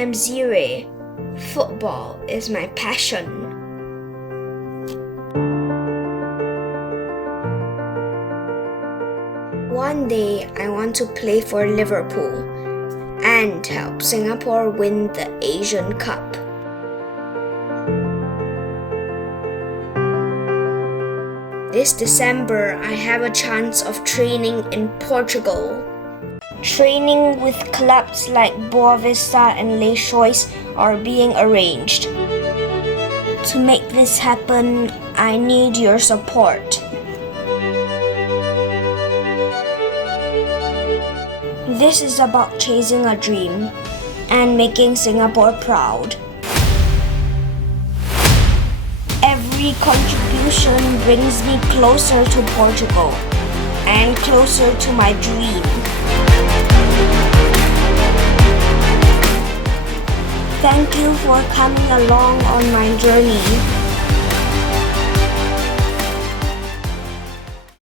am Zi Rui. Football is my passion. One day, I want to play for Liverpool and help Singapore win the Asian Cup. This December, I have a chance of training in Portugal. Training with clubs like Boavista and Leixões are being arranged. To make this happen, I need your support. This is about chasing a dream and making Singapore proud. Every contribution brings me closer to Portugal and closer to my dream. Thank you for coming along on my journey.